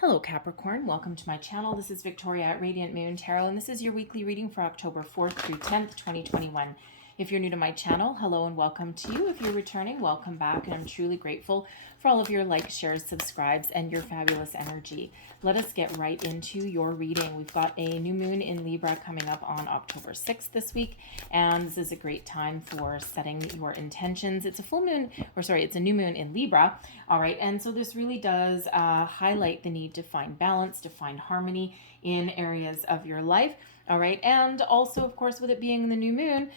Hello Capricorn, welcome to my channel. This is Victoria at Radiant Moon Tarot, and this is your weekly reading for October 4th through 10th, 2021. If you're new to my channel, hello and welcome to you. If you're returning, welcome back, and I'm truly grateful for all of your likes, shares, subscribes, and your fabulous energy. Let us get right into your reading. We've got a new moon in Libra coming up on October 6th this week, and this is a great time for setting your intentions. It's a full moon, it's a new moon in Libra, all right, and so this really does highlight the need to find balance, to find harmony in areas of your life. All right, and also, of course, with it being the new moon,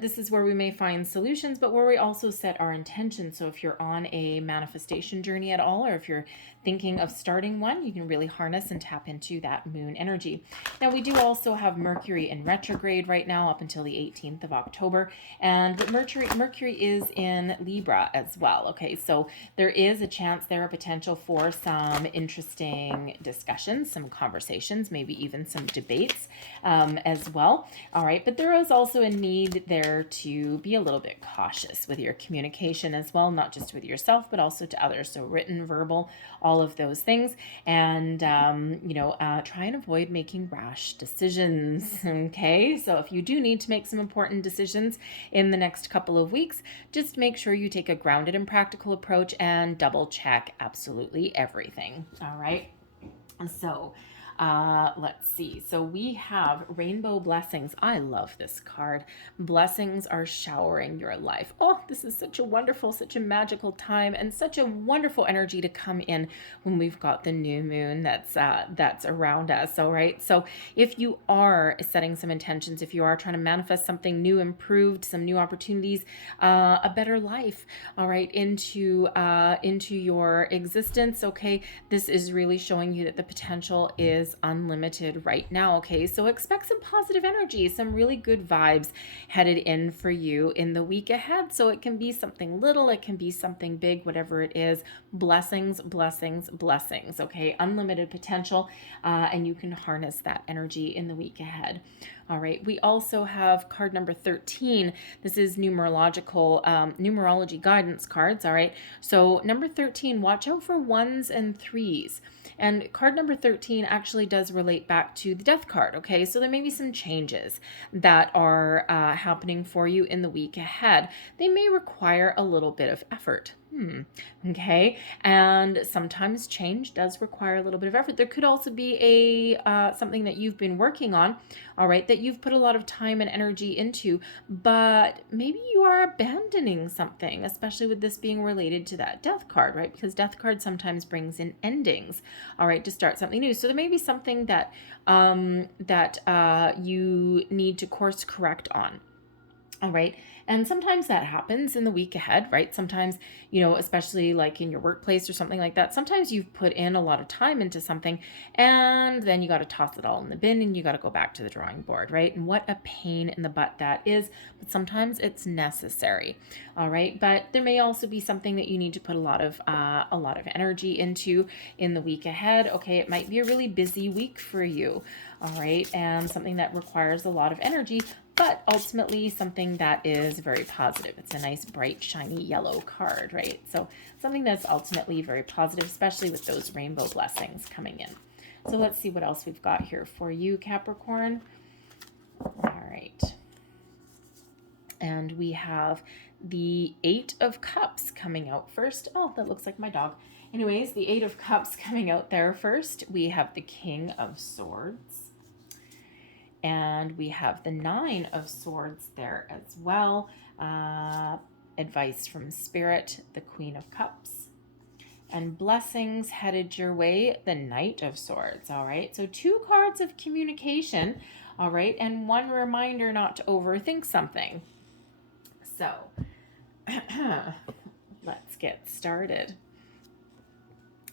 this is where we may find solutions, but where we also set our intentions. So if you're on a manifestation journey at all, or if you're thinking of starting one, you can really harness and tap into that moon energy. Now, we do also have Mercury in retrograde right now up until the 18th of October, and Mercury is in Libra as well. Okay, so there is a chance there, a potential for some interesting discussions, some conversations, maybe even some debates as well. All right, but there is also a need there to be a little bit cautious with your communication as well, not just with yourself, but also to others. So written, verbal, all of those things. And, try and avoid making rash decisions. Okay, so if you do need to make some important decisions in the next couple of weeks, just make sure you take a grounded and practical approach and double check absolutely everything. All right, so let's see. So we have Rainbow Blessings. I love this card. Blessings are showering your life. Oh, this is such a wonderful, such a magical time, and such a wonderful energy to come in when we've got the new moon that's around us. All right. So if you are setting some intentions, if you are trying to manifest something new, improved, some new opportunities, a better life, all right, into your existence. Okay, this is really showing you that the potential is unlimited right now. Okay, so expect some positive energy, some really good vibes headed in for you in the week ahead. So it can be something little, it can be something big, whatever it is. Blessings, blessings, blessings. Okay, unlimited potential, and you can harness that energy in the week ahead. All right, we also have card number 13. This is numerology guidance cards. All right, so number 13, watch out for 1s and 3s. And card number 13 actually does relate back to the death card. Okay, so there may be some changes that are happening for you in the week ahead. They may require a little bit of effort. Okay, and sometimes change does require a little bit of effort. There could also be something that you've been working on, all right, that you've put a lot of time and energy into, but maybe you are abandoning something, especially with this being related to that death card, right? Because death card sometimes brings in endings, all right, to start something new. So there may be something that you need to course correct on. All right. And sometimes that happens in the week ahead, right? Sometimes, especially like in your workplace or something like that, sometimes you've put in a lot of time into something and then you got to toss it all in the bin and you got to go back to the drawing board, right? And what a pain in the butt that is, but sometimes it's necessary. All right. But there may also be something that you need to put a lot of energy into in the week ahead. Okay. It might be a really busy week for you. All right. And something that requires a lot of energy, but ultimately something that is very positive. It's a nice, bright, shiny yellow card, right? So something that's ultimately very positive, especially with those rainbow blessings coming in. So let's see what else we've got here for you, Capricorn. All right. And we have the 8 of Cups coming out first. Oh, that looks like my dog. Anyways, the 8 of Cups coming out there first. We have the King of Swords. And we have the 9 of Swords there as well. Advice from Spirit, the Queen of Cups. And blessings headed your way, the Knight of Swords. All right, so 2 cards of communication. All right, and 1 reminder not to overthink something. So let's get started.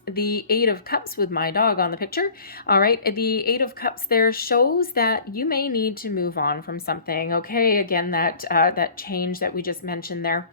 The 8 of Cups with my dog on the picture. All right, the 8 of Cups there shows that you may need to move on from something. Okay, again, that change that we just mentioned there.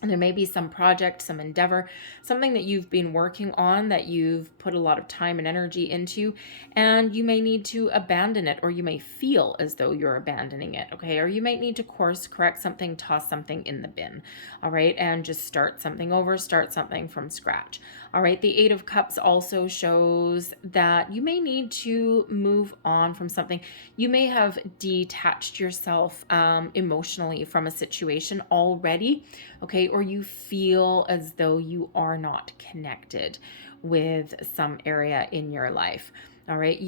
And there may be some project, some endeavor, something that you've been working on that you've put a lot of time and energy into, and you may need to abandon it, or you may feel as though you're abandoning it, okay? Or you might need to course correct something, toss something in the bin, all right? And just start something over, start something from scratch, all right? The Eight of Cups also shows that you may need to move on from something. You may have detached yourself emotionally from a situation already, okay, or you feel as though you are not connected with some area in your life. All right,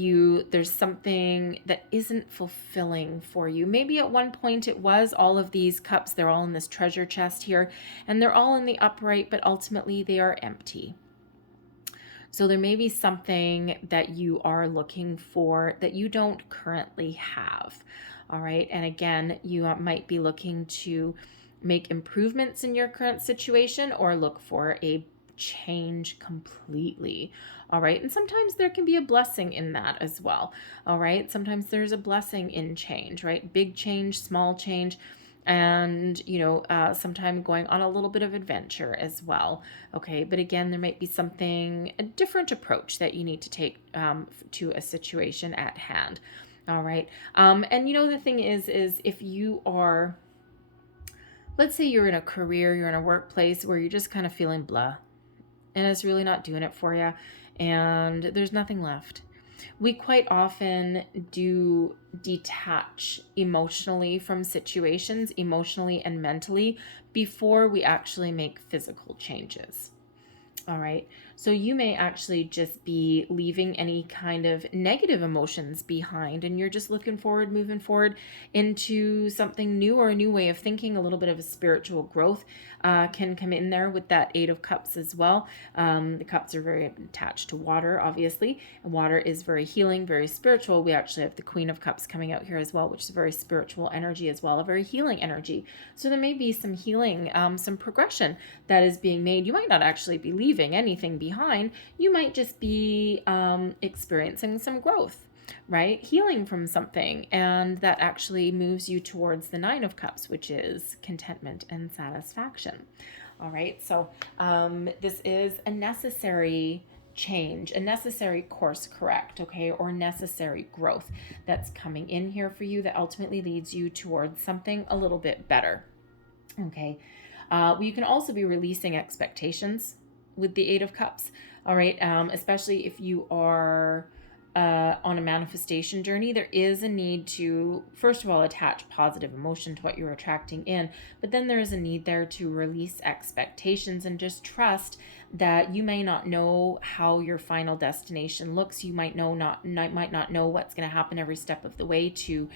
there's something that isn't fulfilling for you. Maybe at one point it was. All of these cups, they're all in this treasure chest here, and they're all in the upright, but ultimately they are empty. So there may be something that you are looking for that you don't currently have. All right, and again, you might be looking to make improvements in your current situation or look for a change completely. All right. And sometimes there can be a blessing in that as well. All right. Sometimes there's a blessing in change, right? Big change, small change, and sometime going on a little bit of adventure as well. Okay. But again, there might be a different approach that you need to take to a situation at hand. All right. And the thing is if you are, let's say you're in a career, you're in a workplace where you're just kind of feeling blah, and it's really not doing it for you, and there's nothing left. We quite often do detach emotionally from situations, emotionally and mentally, before we actually make physical changes. All right. So you may actually just be leaving any kind of negative emotions behind, and you're just looking forward, moving forward into something new or a new way of thinking. A little bit of a spiritual growth can come in there with that Eight of Cups as well. The cups are very attached to water, obviously. And water is very healing, very spiritual. We actually have the Queen of Cups coming out here as well, which is a very spiritual energy as well, a very healing energy. So there may be some healing, some progression that is being made. You might not actually be leaving anything behind. You might just be experiencing some growth, right? Healing from something. And that actually moves you towards the Nine of Cups, which is contentment and satisfaction. All right. So this is a necessary change, a necessary course correct, okay, or necessary growth that's coming in here for you that ultimately leads you towards something a little bit better. Okay. You can also be releasing expectations with the Eight of Cups. All right. Especially if you are on a manifestation journey, there is a need to, first of all, attach positive emotion to what you're attracting in, but then there is a need there to release expectations and just trust that you may not know how your final destination looks. You might not know what's going to happen every step of the way to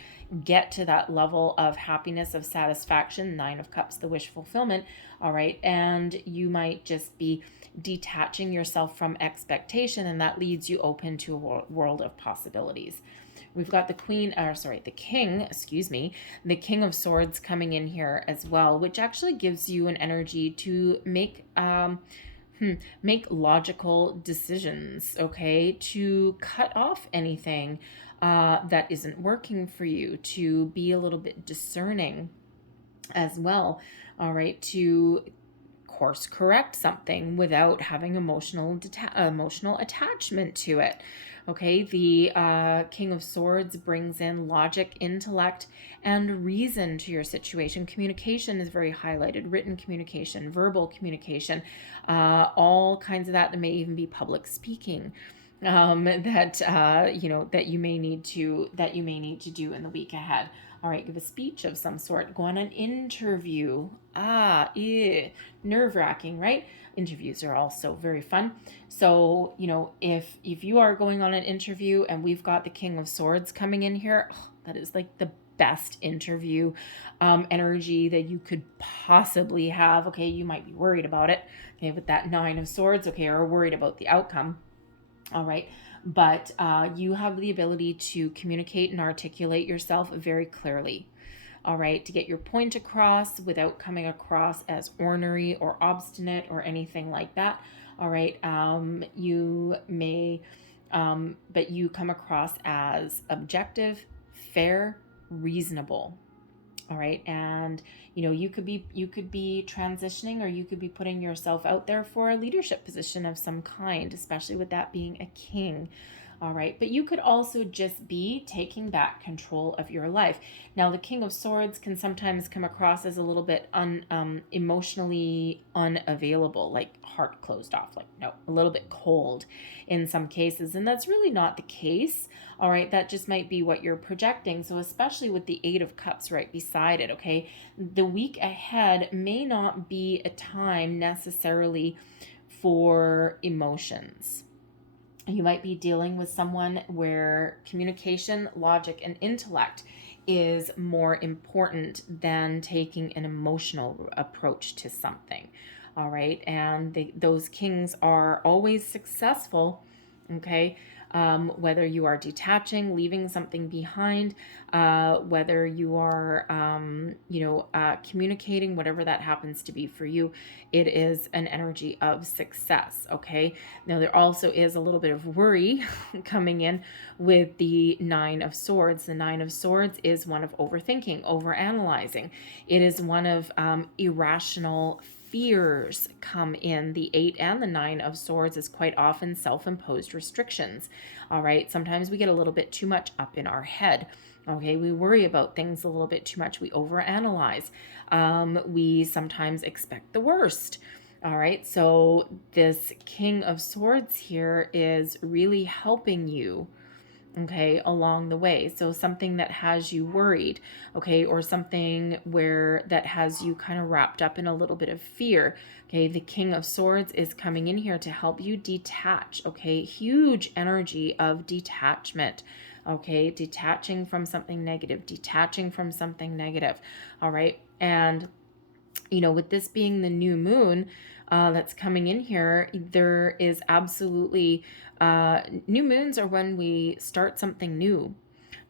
get to that level of happiness, of satisfaction. Nine of Cups, the wish fulfillment. All right. And you might just be detaching yourself from expectation, and that leads you open to a world of possibilities. We've got the King of Swords coming in here as well, which actually gives you an energy to make logical decisions, okay, to cut off anything that isn't working for you, to be a little bit discerning as well, all right, to course correct something without having emotional attachment to it. Okay, the King of Swords brings in logic, intellect, and reason to your situation. Communication is very highlighted, written communication, verbal communication, all kinds of that. There may even be public speaking that you may need to do in the week ahead. All right, give a speech of some sort. Go on an interview. Nerve-wracking, right? Interviews are also very fun. So, if you are going on an interview and we've got the King of Swords coming in here, that is like the best interview energy that you could possibly have. Okay, you might be worried about it, okay, with that Nine of Swords, okay, or worried about the outcome. All right. But you have the ability to communicate and articulate yourself very clearly. All right. To get your point across without coming across as ornery or obstinate or anything like that. All right. You may, but you come across as objective, fair, reasonable. All right. And, you could be transitioning, or you could be putting yourself out there for a leadership position of some kind, especially with that being a king. All right. But you could also just be taking back control of your life. Now, the King of Swords can sometimes come across as a little bit emotionally unavailable, like heart closed off, like, no, a little bit cold in some cases. And that's really not the case. All right. That just might be what you're projecting. So, especially with the Eight of Cups right beside it, okay, the week ahead may not be a time necessarily for emotions. You might be dealing with someone where communication, logic, and intellect is more important than taking an emotional approach to something. All right. And those kings are always successful. Okay. Whether you are detaching, leaving something behind, whether you are, communicating, whatever that happens to be for you, it is an energy of success. Okay. Now, there also is a little bit of worry coming in with the Nine of Swords. The Nine of Swords is one of overthinking, overanalyzing. It is one of irrational fears come in. The Eight and the Nine of Swords is quite often self-imposed restrictions. All right. Sometimes we get a little bit too much up in our head. Okay. We worry about things a little bit too much. We overanalyze. We sometimes expect the worst. All right. So this King of Swords here is really helping you, okay, along the way. So something that has you worried, okay, or something that has you kind of wrapped up in a little bit of fear. Okay, the King of Swords is coming in here to help you detach. Okay, huge energy of detachment. Okay, detaching from something negative, detaching from something negative. All right. And with this being the new moon that's coming in here, there is absolutely new moons are when we start something new,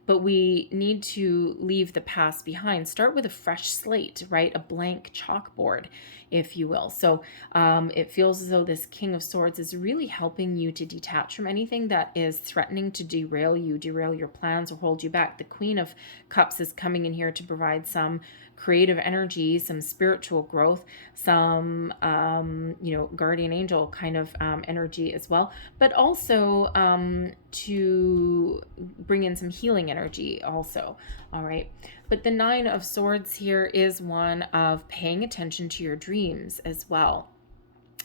but we need to leave the past behind. Start with a fresh slate, right? A blank chalkboard, if you will. So it feels as though this King of Swords is really helping you to detach from anything that is threatening to derail you, derail your plans, or hold you back. The Queen of Cups is coming in here to provide some creative energy, some spiritual growth, some, guardian angel kind of energy as well, but also to bring in some healing energy also. All right. But the Nine of Swords here is one of paying attention to your dreams as well.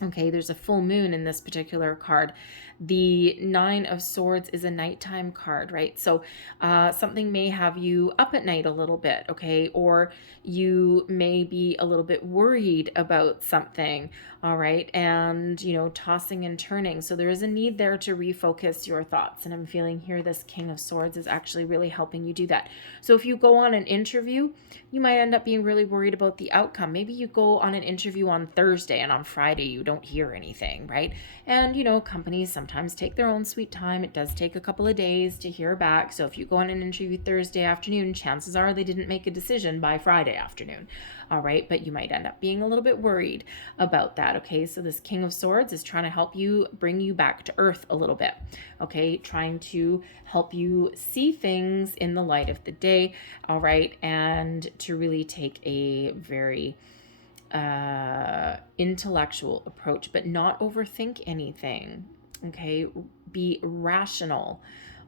Okay, there's a full moon in this particular card. The Nine of Swords is a nighttime card, right? So something may have you up at night a little bit, okay? Or you may be a little bit worried about something, all right? And, tossing and turning. So there is a need there to refocus your thoughts. And I'm feeling here this King of Swords is actually really helping you do that. So if you go on an interview, you might end up being really worried about the outcome. Maybe you go on an interview on Thursday and on Friday you don't hear anything, right? And, companies sometimes take their own sweet time. It does take a couple of days to hear back. So if you go on an interview Thursday afternoon, chances are they didn't make a decision by Friday afternoon. All right. But you might end up being a little bit worried about that. Okay. So this King of Swords is trying to help you, bring you back to earth a little bit. Okay. Trying to help you see things in the light of the day. All right. And to really take a very intellectual approach, but not overthink anything. Okay. Be rational.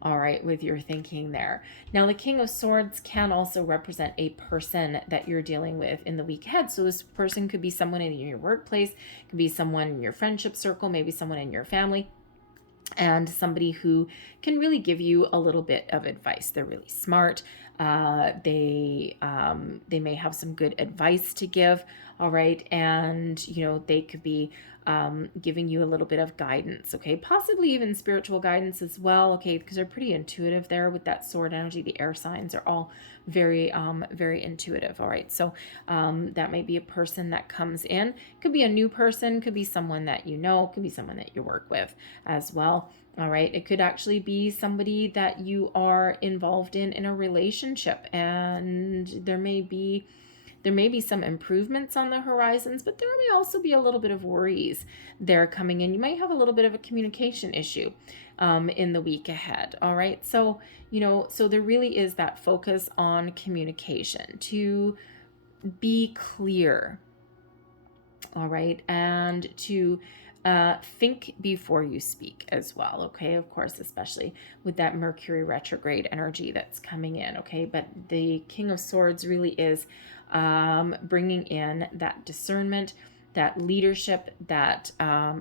All right, with your thinking there. Now, the King of Swords can also represent a person that you're dealing with in the week ahead. So this person could be someone in your workplace, could be someone in your friendship circle, maybe someone in your family, and somebody who can really give you a little bit of advice. They're really smart. They may have some good advice to give. All right. And, they could be giving you a little bit of guidance. Okay. Possibly even spiritual guidance as well. Okay. Because they're pretty intuitive there with that sword energy. The air signs are all very, very intuitive. All right. So that might be a person that comes in. Could be a new person. Could be someone that could be someone that you work with as well. All right. It could actually be somebody that you are involved in a relationship, and there may be There may be some improvements on the horizons, but there may also be a little bit of worries there coming in. You might have a little bit of a communication issue in the week ahead. All right. So, so there really is that focus on communication, to be clear. All right. And to think before you speak as well. Okay. Of course, especially with that Mercury retrograde energy that's coming in. Okay. But the King of Swords really is bringing in that discernment, that leadership, that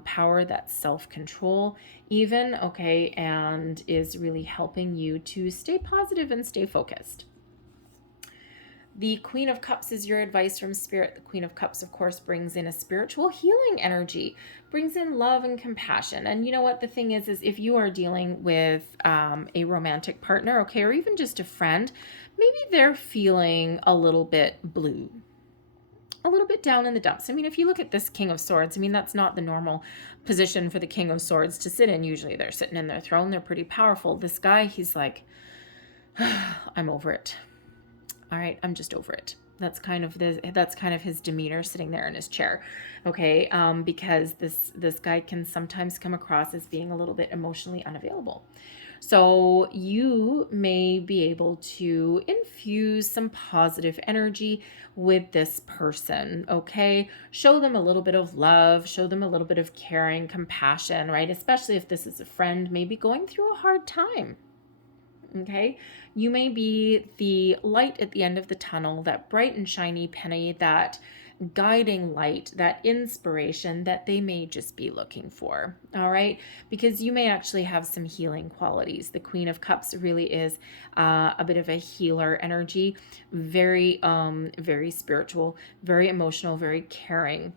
power, that self-control even. Okay. And is really helping you to stay positive and stay focused. The Queen of Cups is your advice from Spirit. The Queen of Cups, of course, brings in a spiritual healing energy, brings in love and compassion. And you know what the thing is if you are dealing with a romantic partner, okay, or even just a friend, maybe they're feeling a little bit blue, a little bit down in the dumps. I mean, if you look at this King of Swords, I mean, that's not the normal position for the King of Swords to sit in. Usually they're sitting in their throne. They're pretty powerful. This guy, he's like, I'm over it. All right, I'm just over it. That's kind of his demeanor sitting there in his chair. Okay, because this guy can sometimes come across as being a little bit emotionally unavailable. So you may be able to infuse some positive energy with this person, okay? Show them a little bit of love, show them a little bit of caring, compassion, right? Especially if this is a friend maybe going through a hard time. Okay, you may be the light at the end of the tunnel, that bright and shiny penny, that guiding light, that inspiration that they may just be looking for. All right, because you may actually have some healing qualities. The Queen of Cups really is a bit of a healer energy, very very spiritual, very emotional, very caring.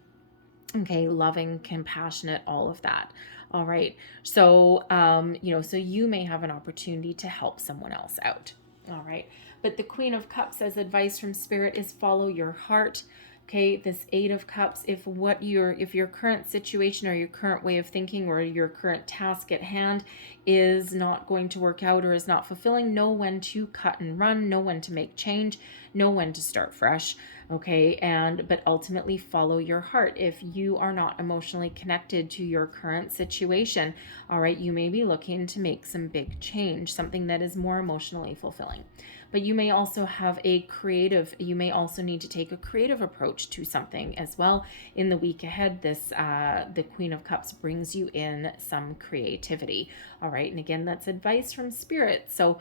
Okay, loving, compassionate, all of that. All right. So, so you may have an opportunity to help someone else out. All right. But the Queen of Cups, as advice from Spirit, is follow your heart. Okay, this Eight of Cups, if your current situation or your current way of thinking or your current task at hand is not going to work out or is not fulfilling, know when to cut and run, know when to make change, know when to start fresh. Okay, but ultimately follow your heart. If you are not emotionally connected to your current situation, all right, you may be looking to make some big change, something that is more emotionally fulfilling. But you may also have you may also need to take a creative approach to something as well. In the week ahead, the Queen of Cups brings you in some creativity. All right, and again, that's advice from Spirit. So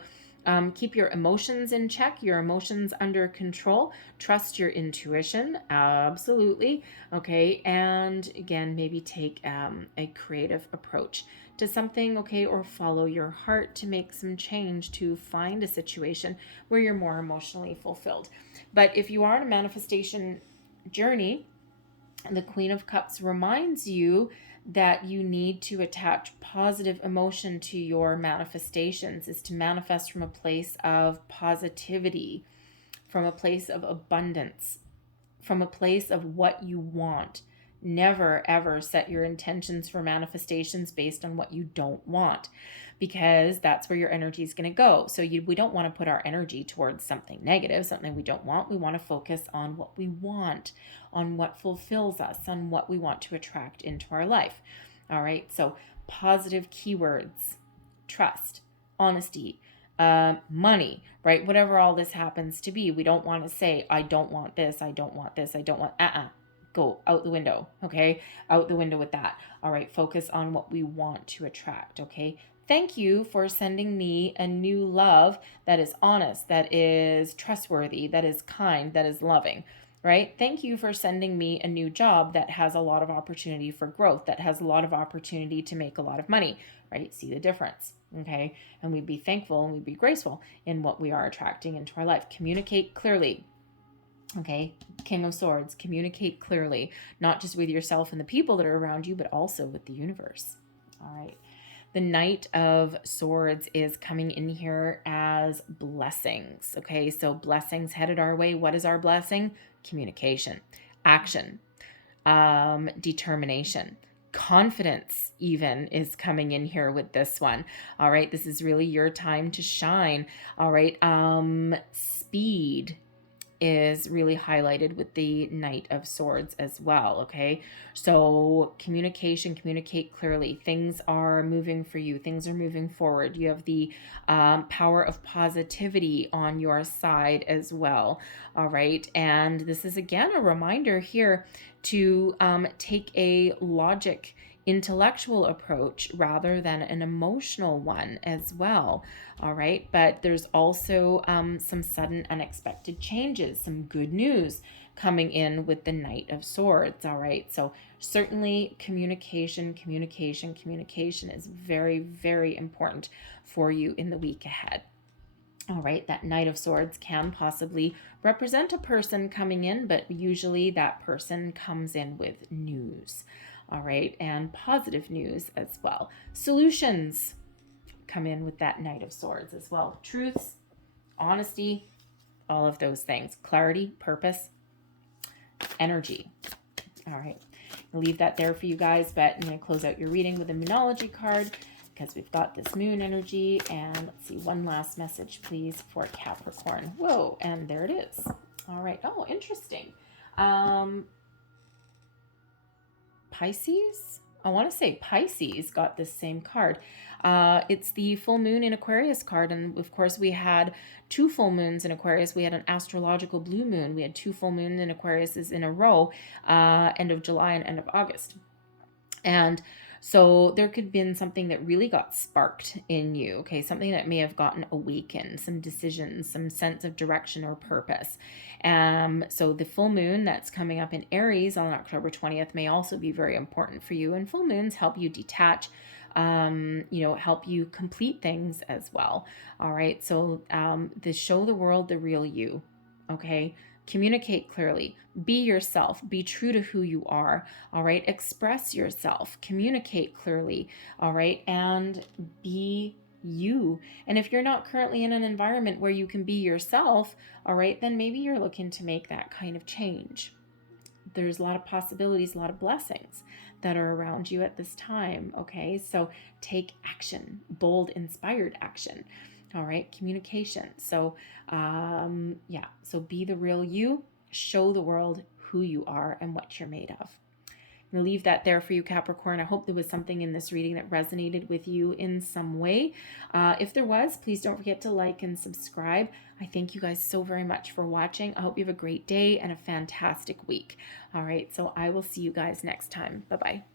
keep your emotions in check, your emotions under control. Trust your intuition, absolutely. Okay, and again, maybe take a creative approach to something, okay, or follow your heart to make some change, to find a situation where you're more emotionally fulfilled. But if you are on a manifestation journey, the Queen of Cups reminds you that you need to attach positive emotion to your manifestations, is to manifest from a place of positivity, from a place of abundance, from a place of what you want. Never, ever set your intentions for manifestations based on what you don't want, because that's where your energy is going to go. So we don't want to put our energy towards something negative, something we don't want. We want to focus on what we want, on what fulfills us, on what we want to attract into our life. All right. So positive keywords: trust, honesty, money, right? Whatever all this happens to be, we don't want to say, I don't want this, I don't want this, I don't want, go out the window, okay? Out the window with that. All right, focus on what we want to attract, okay? Thank you for sending me a new love that is honest, that is trustworthy, that is kind, that is loving, right? Thank you for sending me a new job that has a lot of opportunity for growth, that has a lot of opportunity to make a lot of money, right? See the difference, okay? And we'd be thankful and we'd be graceful in what we are attracting into our life. Communicate clearly. Okay, King of Swords, communicate clearly, not just with yourself and the people that are around you, but also with the universe. All right. The Knight of Swords is coming in here as blessings. Okay, so blessings headed our way. What is our blessing? Communication, action, determination. Confidence even is coming in here with this one. All right, this is really your time to shine. All right, speed, is really highlighted with the Knight of Swords as well, okay? So communication, communicate clearly. Things are moving for you. Things are moving forward. You have the power of positivity on your side as well, all right? And this is, again, a reminder here to take a logic, intellectual approach rather than an emotional one as well, all right? But there's also some sudden unexpected changes, some good news coming in with the Knight of Swords, all right? So certainly communication is very, very important for you in the week ahead. All right, that Knight of Swords can possibly represent a person coming in, but usually that person comes in with news. All right, and positive news as well. Solutions come in with that Knight of Swords as well. Truths, honesty, all of those things. Clarity, purpose, energy. All right, I'll leave that there for you guys, but I'm going to close out your reading with a Moonology card because we've got this moon energy. And let's see, one last message, please, for Capricorn. Whoa, and there it is. All right. Oh, interesting. Pisces? I want to say Pisces got this same card. It's the full moon in Aquarius card. And of course, we had 2 full moons in Aquarius. We had an astrological blue moon. We had 2 full moons in Aquarius in a row, end of July and end of August. And so there could have been something that really got sparked in you, okay? Something that may have gotten awakened, some decisions, some sense of direction or purpose. So the full moon that's coming up in Aries on October 20th may also be very important for you. And full moons help you detach, help you complete things as well. All right. So show the world the real you, okay? Communicate clearly, be yourself, be true to who you are, all right? Express yourself, communicate clearly, all right? And be you. And if you're not currently in an environment where you can be yourself, all right, then maybe you're looking to make that kind of change. There's a lot of possibilities, a lot of blessings that are around you at this time, okay? So take action, bold, inspired action. All right, communication. So, so be the real you, show the world who you are and what you're made of. I'm going to leave that there for you, Capricorn. I hope there was something in this reading that resonated with you in some way. If there was, please don't forget to like and subscribe. I thank you guys so very much for watching. I hope you have a great day and a fantastic week. All right, so I will see you guys next time. Bye-bye.